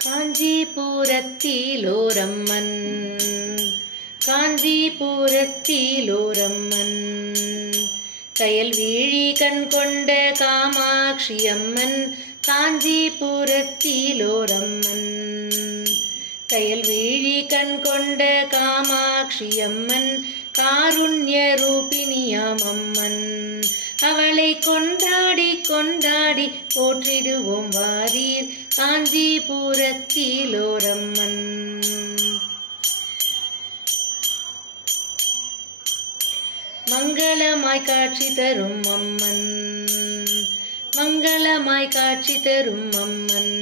காஞ்சிபுரத்திலோரம்மன் காஞ்சிபுரத்திலோரம்மன் கயல்விழி கண் கொண்ட காமாட்சி அம்மன் காஞ்சிபுரத்திலோரம்மன் கயல்விழி கண் கொண்ட காமாட்சி அம்மன் காருண்ய ரூபிணியாம் அம்மன் அவளை கொண்டாடி கொண்டாடி போற்றிடுவோம் வாரீர் காஞ்சிபுரத்திலோரம்மன் மங்களமாய் காட்சி தரும் அம்மன் மங்களமாய் காட்சி தரும் அம்மன்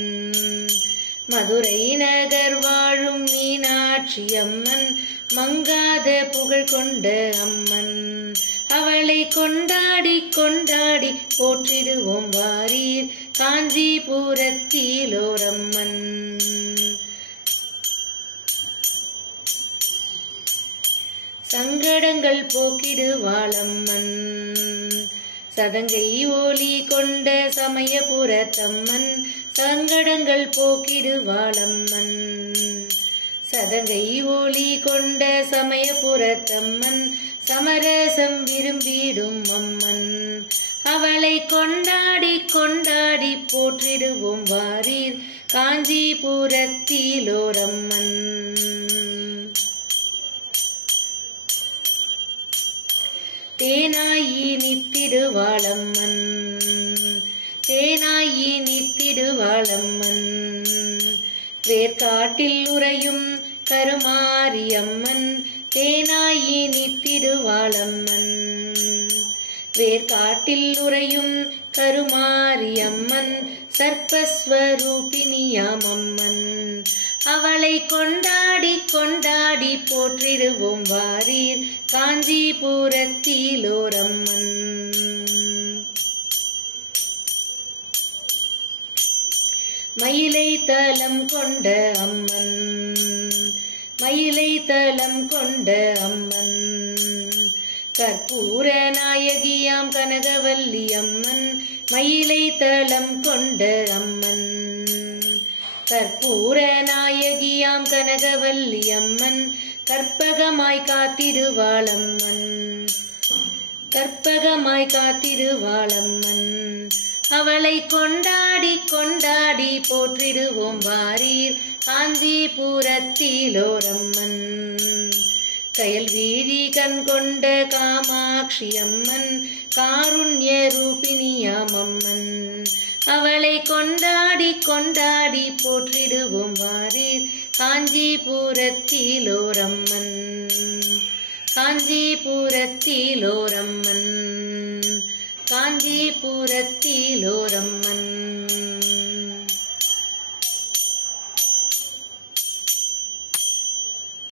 மதுரை நகர் வாழும் மீனாட்சி அம்மன் மங்காத புகழ் கொண்ட அம்மன் அவளை கொண்டாடி கொண்டாடி போற்றிடுவோம் வாரீர் காஞ்சிபுரத்திலோரம்மன் சங்கடங்கள் போக்கிடுவாளம்மன் சதங்கை ஒலி கொண்ட சமயபுரத்தம்மன் சங்கடங்கள் போக்கிடுவாளம்மன் சதங்கை ஒலி கொண்ட சமயபுரத்தம்மன் சமரசம் விரும்பிடும் அம்மன் அவளை கொண்டாடி கொண்டாடி போற்றிடுவோம் வாரீர் காஞ்சிபுரத்திலோரம்மன் தேனாயி நித்திடுவாளம்மன் தேனாயி நித்திடுவாளம்மன் வேர்காட்டில் உறையும் கருமாரியம்மன் தேனாயி நித்திடுவாளம்மன் வேர்காட்டில் உறையும் கருமாரியம்மன் சர்ப்பஸ்வரூபிணியாம் அம்மன் அவளை கொண்டாடி கொண்டாடி போற்றிடுவோம் வாரீர் காஞ்சிபுரத்திலோரம்மன் மயிலை தலம் கொண்ட அம்மன் மயிலை தலம் கொண்ட அம்மன் கற்பூர நாயகியாம் கனகவல்லி அம்மன் மயிலை தலம் கொண்ட அம்மன் கற்பூர நாயகியாம் கனகவல்லி அம்மன் கற்பகமாய் காத்திடுவாளம்மன் கற்பகமாய் காத்திடுவாளம்மன் அவளை கொண்டாடி கொண்டாடி போற்றிடுவோம் வாரீர் காஞ்சிபுரத்திலோரம்மன் கயல்விழி கண் கொண்ட காமாட்சி அம்மன் காருண்ய ரூபிணியாம் அம்மன் அவளை கொண்டாடி கொண்டாடி போற்றிடுவோம் வாரீர் காஞ்சிபுரத்திலோரம்மன் காஞ்சிபுரத்திலோரம்மன் காஞ்சிபுரத்திலோரம்மன்